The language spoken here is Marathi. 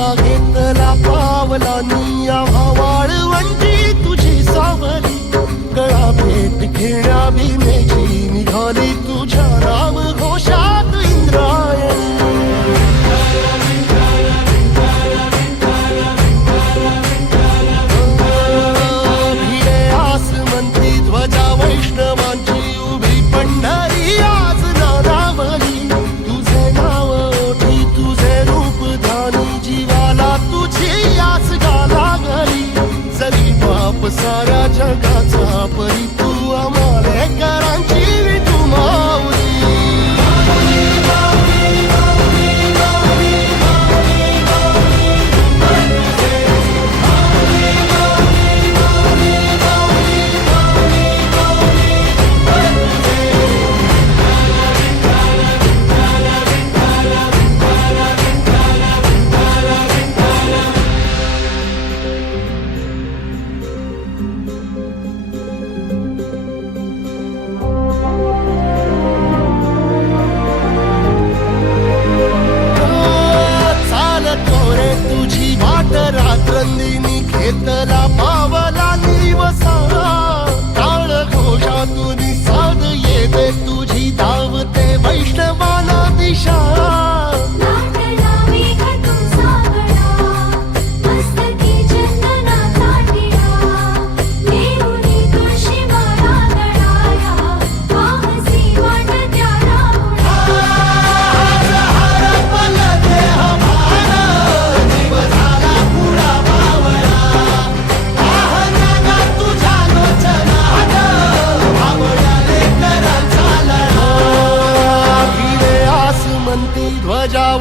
all